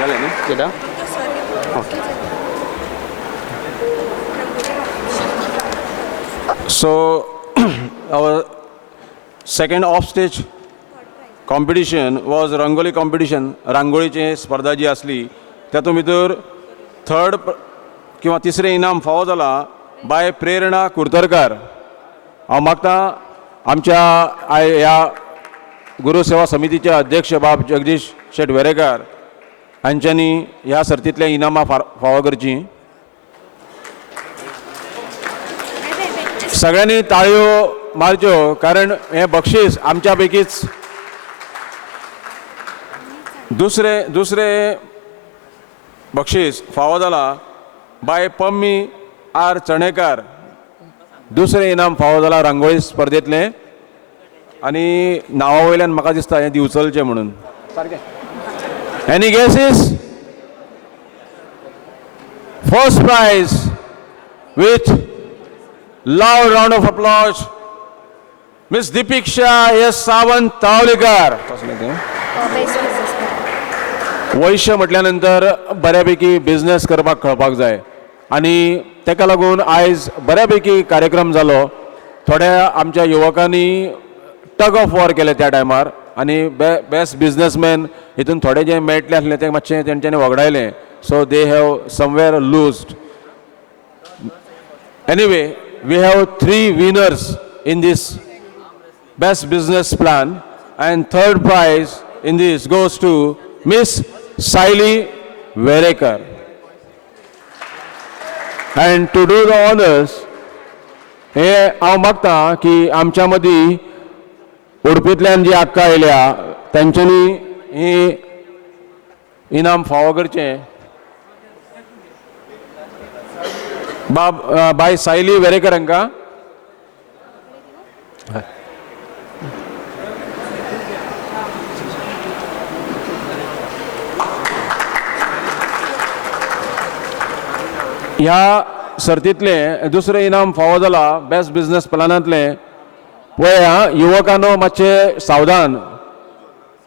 जालें न्ही कित्याक okay so our second off stage competition was rangoli competition रांगोळीची स्पर्धा जी आसली तातूंत भितर थर्ड किंवा तिसरें इनाम फावो जाला बाय प्रेरणा कुर्तरकार. हांव मागतां आमच्या ह्या गुरू सेवा समितीचे अध्यक्ष बाब जगदीश शेट वेरेकार हांच्यांनी ह्या सर्तींतल्या इनामां फावो करचीं. सगळ्यांनी ताळयो मारच्यो कारण हें बक्षीस आमच्या पैकीच दुसरें बक्षीस फावो जाला बाय पम्मी आर चणेकार. दुसरें इनाम फावो जाला रांगोळी स्पर्धेंतलें आनी नांवा वयल्यान म्हाका दिसता हें दिवचलचें म्हणून. सारकें any guesses? First prize with loud round of applause Miss Dipiksha S Sawant Tawalekar. Vaishya म्हटल्या नंतर बऱ्यापैकी बिझनेस करपाक कळपाक जाय आनी तेका लागून आयज बऱ्यापैकी कार्यक्रम जालो. थोड्या आमच्या युवकांनी टग ऑफ वॉर केले त्या टायमार आनी बेस्ट बिझनेसमॅन हितून थोडे जे मेळटले आसले ते मातशें तेंच्यांनी वगडायलें. So they have somewhere lost. Anyway we have 3 winners in this best business plan and third prize in this goes to Miss Saili Verekar. And to do the honors हे हांव मागतां की आमच्या मदीं उडपींतल्यान जी आक्का आयल्या तांच्यांनी ही इनाम फावो करचें. बाय सायली वेरेकर हांकां ह्या सर्तींतलें दुसरें इनाम फावो जाला बेस्ट बिझनेस प्लॅनांतलें. पळया युवकांनो मातशें सावधान.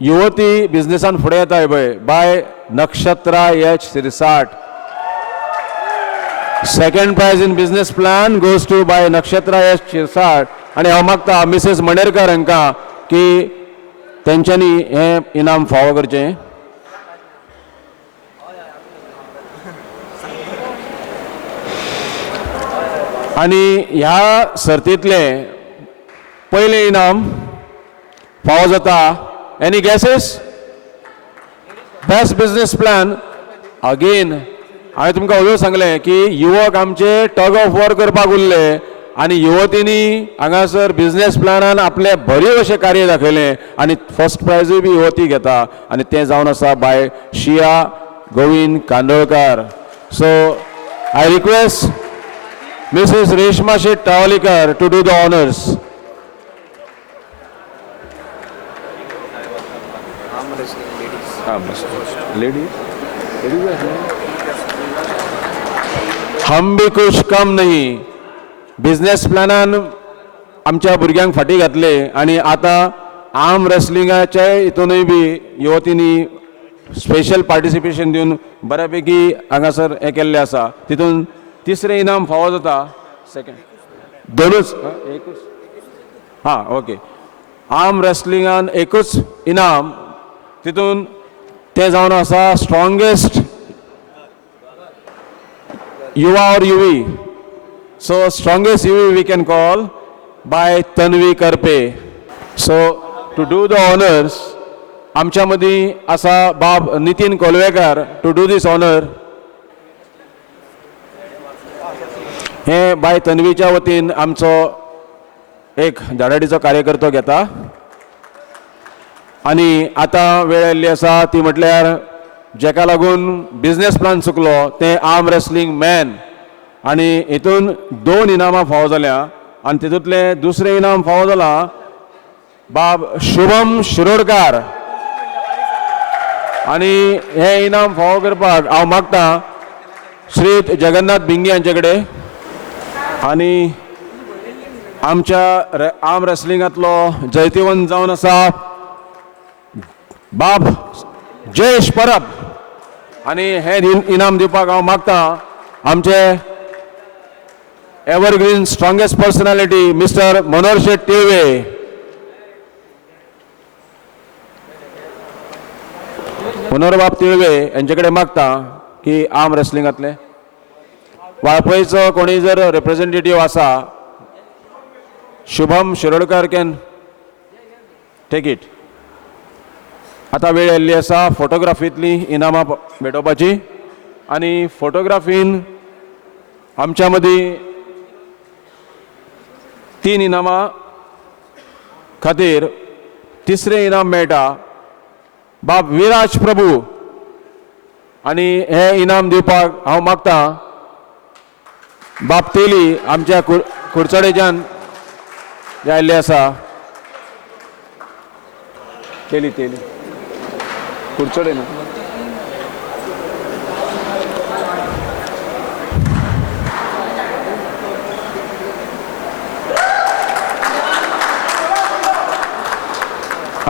युवती बिझनेसान फुडें येताय पळय बाय Nakshatra H Sirsat. Second prize in business plan goes to by Nakshatra S. Chirsat. आणि हांव मागता मिसेस मणेरकर हांकां की तेंच्यांनी हें इनाम फावो करचें. आनी ह्या सर्तींतलें पयलें इनाम फावो जाता. Any gases? Best business plan again हांवें तुमकां अजून सांगलें की युवक आमचे टग ऑफ वॉर करपाक उरले आनी युवतींनी हांगासर बिझनेस प्लॅनान आपले बरें अशें कार्य दाखयलें आनी फर्स्ट प्रायजूय बी युवती घेता आनी तें जावन आसा बाय Shiya Govind Kandolkar. So I request Mrs Reshma Shet Tavlikar to do the honours. हम भी कुछ कम नहीं. बिझनेस प्लॅनान आमच्या भुरग्यांक फाटी घातले आनी आतां आर्म रेसलिंगाच्या हितूनय बी युवतींनी स्पेशल पार्टिसिपेशन दिवन बऱ्यापैकी हांगासर हें केल्लें आसा. तितून तिसरें इनाम फावो जाता. सेकंड दोनूच एकूच हां ओके. आर्म रेसलिंगान एकूच इनाम तितून तें जावन आसा स्ट्रॉंगेस्ट युवा और युवी. So strongest UV we can call by Tanvi Karpe. So to do the honors, आमच्या मदीं आसा बाब Nitin Kolvekar to do this honor. हे बाय तन्वीच्या वतीन आमचो एक धाडाडीचो कार्यकर्तो घेता. आनी आतां वेळ आयिल्ली आसा ती म्हटल्यार जेका लागून बिझनेस प्लॅन चुकलो तें आर्म रेसलिंग मॅन. आनी हितून 2 इनामां फावो जाल्या आनी तितूंतलें दुसरें इनाम फावो जाला बाब शुभम शिरोडकार. आनी हें इनाम फावो करपाक हांव मागतां श्री जगन्नाथ भिंगे हांचे कडेन. आनी आमच्या आर्म रेसलिंगांतलो जैतिवंत जावन आसा बाब जयेश परब. आणि हे इनाम दिवपाक हांव मागता आमचे evergreen strongest personality mister Manohar Shet Tilve. मनोहरबाब तिळवे यांच्याकडे मागता की आर्म रेसलिंगातले वाळपयचो कोणी जर रिप्रेझेंटेटिव्ह आसा Shubham Shirodkar can take it. आता वेळ येयल्ली आसा फोटोग्राफींतली इनामां भेटोवपाची आनी फोटोग्राफीन आमच्या मदीं 3 इनामां खातीर तिसरें इनाम मेळटा बाब विराज प्रभू. आनी हे इनाम दिवपाक हांव मागता बाब तेली आमच्या कुडचडेच्यान जे आयिल्ले आसा. तेली तेली कुडचडे न्हू.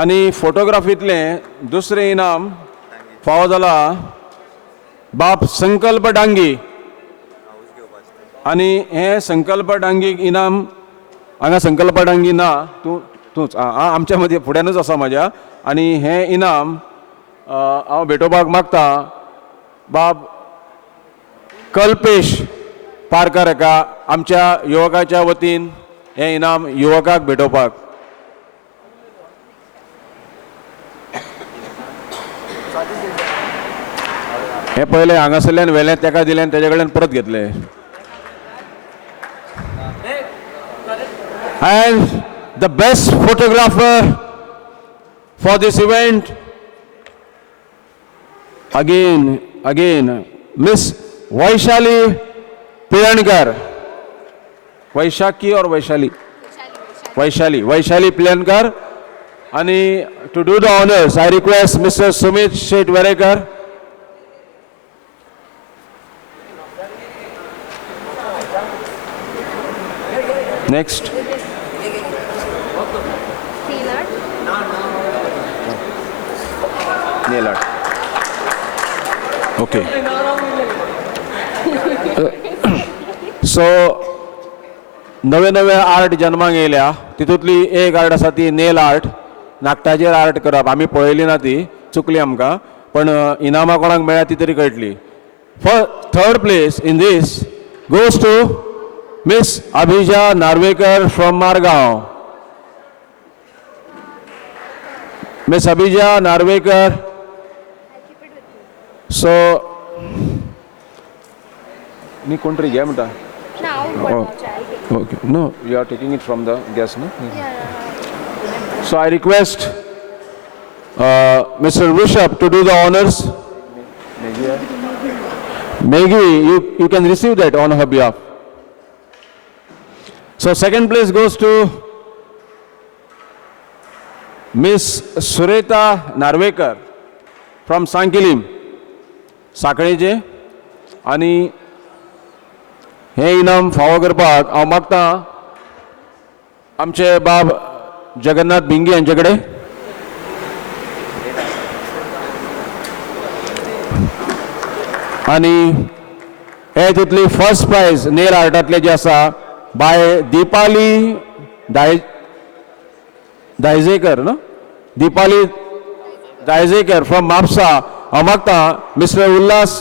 आनी फोटोग्राफींतले दुसरें इनाम फावो जाला बाब संकल्प डांगी. आनी हे संकल्प डांगीक इनाम हांगा संकल्प डांगी ना तूंच आमच्या मदीं फुड्यानूच आसा म्हाज्या. आनी हे इनाम हांव भेटोवपाक मागता बाब कल्पेश पारकर हेका आमच्या युवकाच्या वतीन हे इनाम युवकाक भेटोवपाक. हे पहिले हांगासरल्यान व्हेलें तेका दिलें आनी तेजे कडल्यान परत घेतले. And the best photographer for this event again Miss Vaishali Pilankar. Vaishaki or Vaishali? Vaishali Pilankar. And to do the honors I request Mr. Sumit Shetwarekar. Next. Nail art. Okay. So नवे art जन्माक येयल्या तितूंतली एक art आसा ती नेल art. नाकटाचेर art करप आमी पळयली ना ती चुकली आमकां पण इनामां कोणाक मेळ्ळ्या ती तरी कळटली. For third place in this goes to Miss Abhija Narvekar from Margaon. Miss Abhija Narvekar. So, ni country game ta? No. Okay. No, you are taking it from the guest, no? Yeah. So I request Mr. Rishabh to do the honors. Maggie, you can receive that on her behalf. So second place goes to Miss Sureta Narvekar from Sankilim, Sakaleje. आणि हे इनाम फावो करपाक हांव मागता आमचे बाब जगन्नाथ भिंगी यांचे कडेन. आणि हे तितली फर्स्ट प्राइज नेल आर्टातले जे आसा बाय दीपाली दायजेकर नो दीपाली दायजेकर फ्रॉम म्हापसा. हांव मागता मिस्टर उल्हास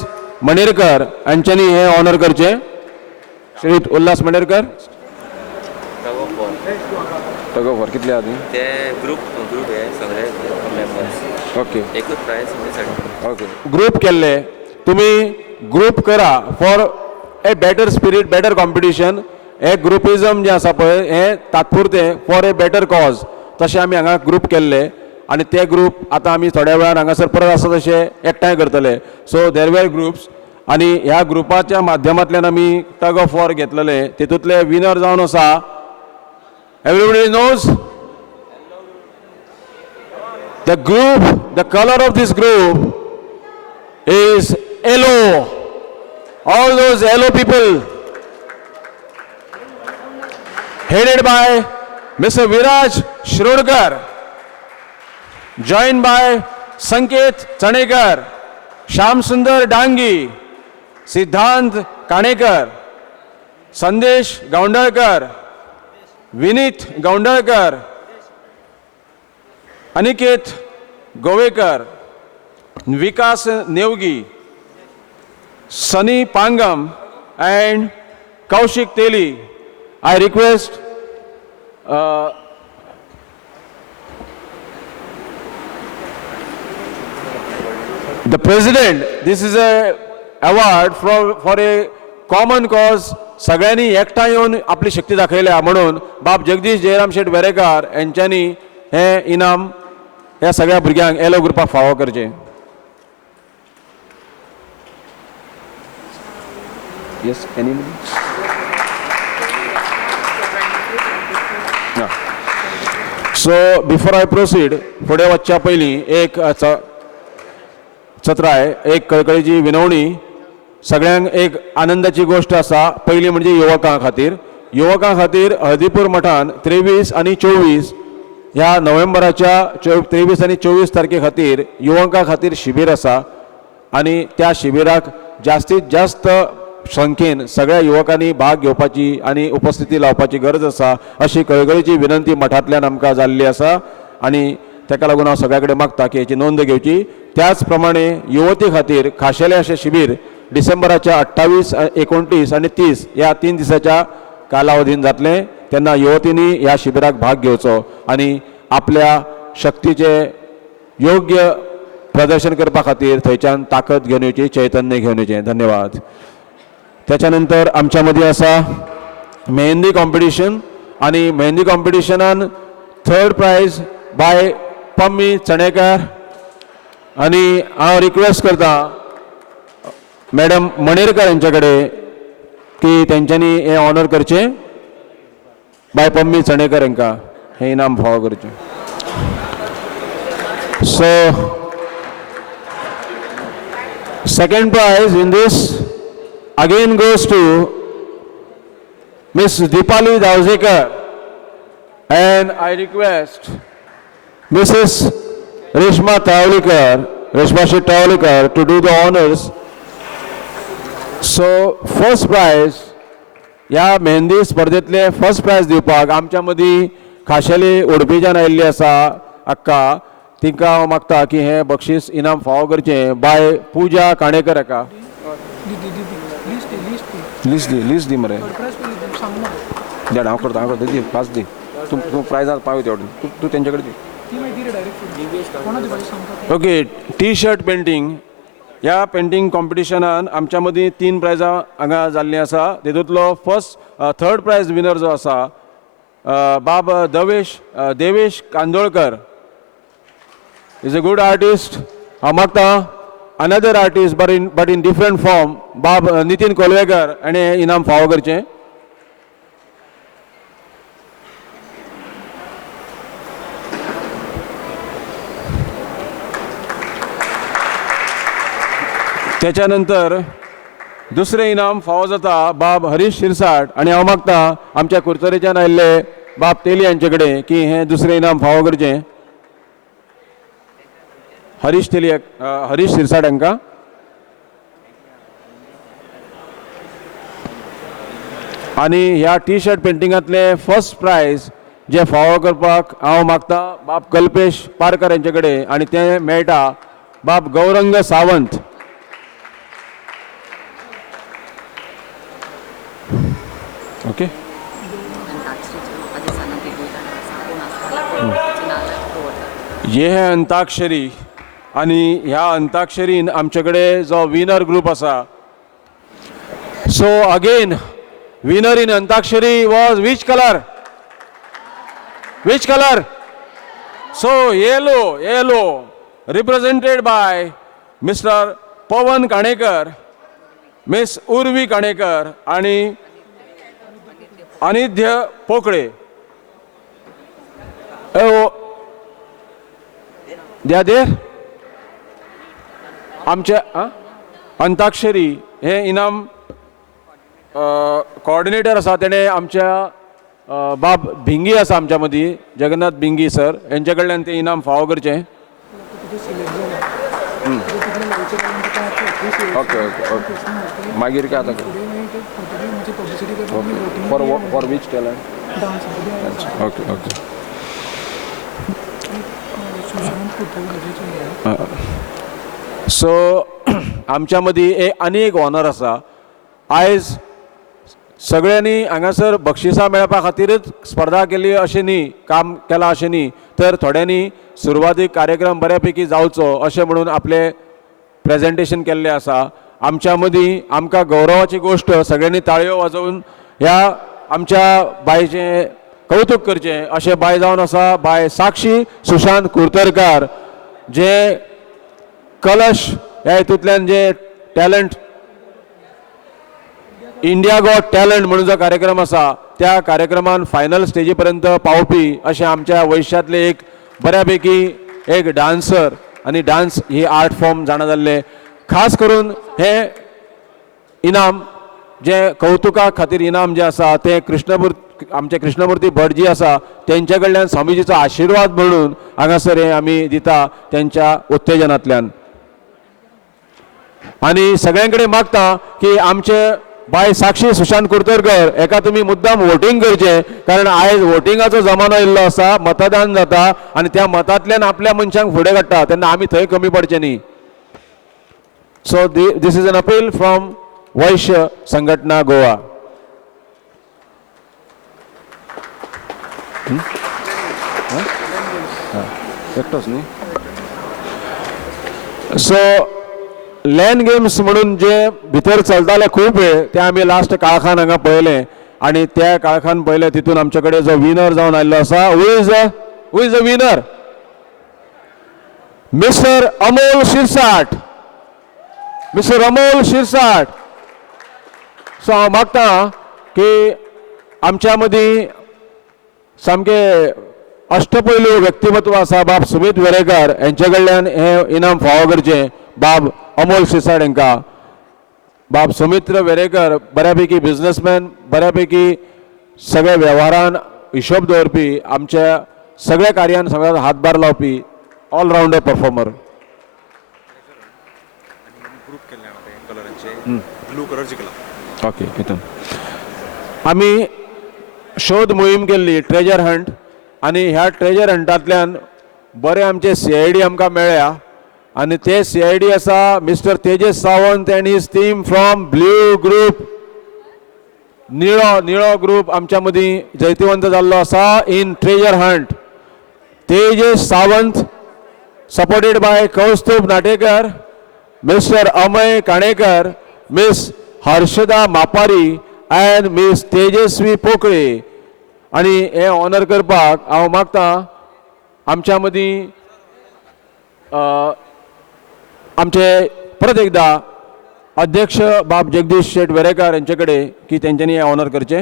मणेरकर हांच्यांनी हे ऑनर करचे. Shri Ulhas Manerkar. Tug of war कितले आहा ते ग्रुप हे सगळे मेंबर्स. ओके एकूच प्राइस. ओके ग्रुप केल्ले तुम्ही ग्रुप करा for a better spirit better competition. हे ग्रुपिजम जे आसा पळय हे तात्पुरते फॉर ए बेटर कॉज तशें आमी हांगा ग्रुप केल्ले आनी ते ग्रुप आतां आमी थोड्या वेळान हांगासर परत आसा तशे एकठांय करतले. सो देर वेर ग्रुप्स आनी ह्या ग्रुपाच्या माध्यमांतल्यान आमी टग ऑफ वॉर घेतलेले. तितूंतले विनर जावन आसा everybody knows the group. The colour of this group is yellow. All those yellow people headed by Mr. Viraj Shrodkar, joined by Sanket Chanekar, Shyamsundar Dangi, Siddhant Kanekar, संदेश गौंडळकर, विनीत गौंडळकर, अनिकेत गोवेकर, विकास नेवगी, सनी Pangam and Kaushik Teli. I request the president, this is a award for a common cause. सगळ्यांनी एकठांय येऊन आपली शक्ती दाखयल्या म्हणून बाब जगदीश जयराम शेठ वेरेकार यांच्यानी हे इनाम ह्या सगळ्या भुरग्यांक एलो ग्रुपाक फावो करचे. Yes, anybody? No. So before I proceed, फुडें वचच्या पयलीं एक सत्र आहे, एक कळकळीची विनवणी. सगळ्यांक एक आनंदाची गोष्ट आसा. पयली म्हणजे युवकां खातीर हळदीपूर मठान 23 आणि 24 ह्या नोव्हेंबराच्या 23 आणि 24 तारखे खातीर युवकां खातीर शिबीर आसा आणि त्या शिबिराक जास्तीत जास्त संख्येन सगळ्या युवकांनी भाग घेवपाची आणि उपस्थिती लावपाची गरज आसा अशी कळकळीची विनंती मठांतल्यान आमकां जाल्ली आसा आणि ताका लागून हांव सगळ्या कडेन मागता की हेची नोंद घेवची. त्याच प्रमाणे युवती खातीर खाशेलें अशें शिबीर डिसेंबराच्या 28, 29 आणि 30 ह्या 3 दिसाच्या कालावधीन जातलें. तेन्ना युवतींनी ह्या शिबिराक भाग घेवचो आणि आपल्या शक्तीचे योग्य प्रदर्शन करपा खातीर थंयच्यान ताकद घेवन येवची, चैतन्य घेवन येवचें. धन्यवाद. त्याच्यानंतर आमच्या मदीं आसा मेहंदी कॉम्पिटिशन आणि मेहंदी कॉम्पिटिशनान 3rd prize by Pammi Chanekar आणि हांव रिक्वेस्ट करता मॅडम मणेरकर यांच्याकडे की तेंच्यांनी हे ऑनर करचें. बाय पम्मी चणेकर हांकां हे इनाम फावो करचें. So second prize in this again goes to Miss Deepali Davzekar, and I request Mrs. Reshma Tawlikar to do the honors. So first prize या मेहंदी स्पर्धेतले फर्स्ट प्राइज दिवपाक आमच्या मदीं खाशेली उडपीच्यान आयिल्ली आसा अक्का. तिका हांव मागता की हे बक्षीस इनाम फावो करचें बाय पूजा काणेकर हाका. लिस्ट दी मरे देड हांव करता दी 5 दी. तूं प्रायजां पावय तेवटेन तूं तेंचे कडेन दी. ओके. टी-शर्ट पेंटींग ह्या पेंटींग कॉम्पिटिशनान आमच्या मदीं 3 प्रायजां हांगा जाल्लीं आसा. तेतूंतलो फर्स्ट 3rd प्राइज विनर जो आसा बाब Devesh Kandolkar is a good artist. हांव मागता another artist but in different form बाब नितीन कोलवेकर आणि इनाम फावो करचें. त्याच्या नंतर दुसरें इनाम फावो जाता बाब हरीश शिरसाट आणि हांव मागता आमच्या कुर्तरेच्यान आयिल्ले बाब तेली हांचे कडेन की हें दुसरें इनाम फावो करचें. हरीश शिरसाट हांकां. आणि ह्या टी-शर्ट पेंटिंगांतले फर्स्ट प्राइज जे फावो करपाक हांव मागता बाब कल्पेश पारकर हांचे कडेन आणि ते मेळटा बाब गौरंग सावंत. ओके. ये है अंताक्षरी आणि ह्या अंताक्षरीन आमच्याकडे जो विनर ग्रुप आसा. So again winner in antakshari was which colour so yellow represented by mister Pawan Kanekar, miss Urvi Kanekar आणि अनिध्य पोकळे. द्या देर आमच्या अंताक्षरी हे इनाम कोऑर्डिनेटर आसा तेणे आमच्या बाब भिंगी आसा आमच्या मदीं जगन्नाथ भिंगी सर यांच्या कडल्यान ते इनाम फावो करचें. ओके ओके ओके मागीर काय आता for which talent okay okay so आमच्या मदीं आनी एक ऑनर आसा आयज सगळ्यांनी हांगासर बक्षिसां मेळपा खातीरच स्पर्धा केली अशें न्ही काम केलां अशें न्ही तर थोड्यांनी सुरवातीक कार्यक्रम बऱ्यापैकी जावचो अशें म्हणून आपले प्रेजेंटेशन केल्लें आसा आमच्या मदीं आमकां गौरवाची गोश्ट सगळ्यांनी ताळयो वाजोवन ह्या आमच्या बायचें कौतुक करचें अशें बाय जावन आसा बाय साक्षी सुशांत कुर्तरकार जे कलश ह्या हितूंतल्यान जे टॅलंट इंडिया गॉट टॅलंट म्हणून जो कार्यक्रम आसा त्या कार्यक्रमान फायनल स्टेजी पर्यंत पावपी अशें आमच्या वैश्यातले एक बऱ्यापैकी एक डान्सर आनी डान्स ही आर्ट फॉर्म जाणा जाल्ले खास करून हे इनाम जे कौतुका खातीर इनाम जे आसा ते आमचे कृष्णमूर्ती भट जी आसा तेंच्या कडल्यान स्वामीजीचो आशिर्वाद म्हणून हांगासर हे आमी दिता त्यांच्या उत्तेजनांतल्यान आनी सगळ्यां कडेन मागता की आमचे बाय साक्षी सुशांत कुर्तरकर एका तुमी मुद्दाम वोटींग करचें कारण आयज वोटिंगाचो जमानो येयल्लो आसा मतदान जाता आनी त्या मतांतल्यान आपल्या मनशांक फुडें काडटा तेन्ना आमी थंय कमी पडचे न्ही so this is an appeal from Vaishya संघटना गोवा एकटोच न्ही सो लॅन गेम्स म्हणून जे भितर चलताले खूब वेळ ते आमी लास्ट काळखान हांगा पळयले आनी त्या काळखान पळयले तितून आमचे कडेन जो विनर जावन आयल्लो आसा who is the winner mister Amol Shirsat mister Amol Shirsat so हांव मागता की आमच्या मदीं सामके अष्टपैलू व्यक्तिमत्व आसा बाब सुमित वेरेकर यांचे कडल्यान हे इनाम फावो करचें बाब अमोल शिरसाट हांकां बाब सुमित्र वेरेकर बऱ्यापैकी बिझनेसमॅन बऱ्यापैकी सगळ्या वेव्हारान हिशोब दवरपी आमच्या सगळ्या कार्यान सगळ्यात हातभार लावपी ऑलराउंडर परफॉर्मर ओके हितून आमी शोध मोहीम केल्ली ट्रेजर हंट आनी ह्या ट्रेजर हंटांतल्यान बरे आमचे CID आमकां मेळ्ळ्या आनी ते CID आसा mister Tejas Sawant and his team from blue group निळो ग्रुप आमच्या मदीं जैतिवंत जाल्लो आसा in treasure hunt Tejas Sawant supported by Kaustubh Natekar mister Amay Kanekar miss Harshada Mapari and miss Tejaswi Pokale आनी हे ऑनर करपाक हांव मागता आमच्या मदीं आमचे परत एकदा अध्यक्ष बाब जगदीश शेट वेरेकर यांचे कडेन की तेंच्यांनी हे ऑनर करचें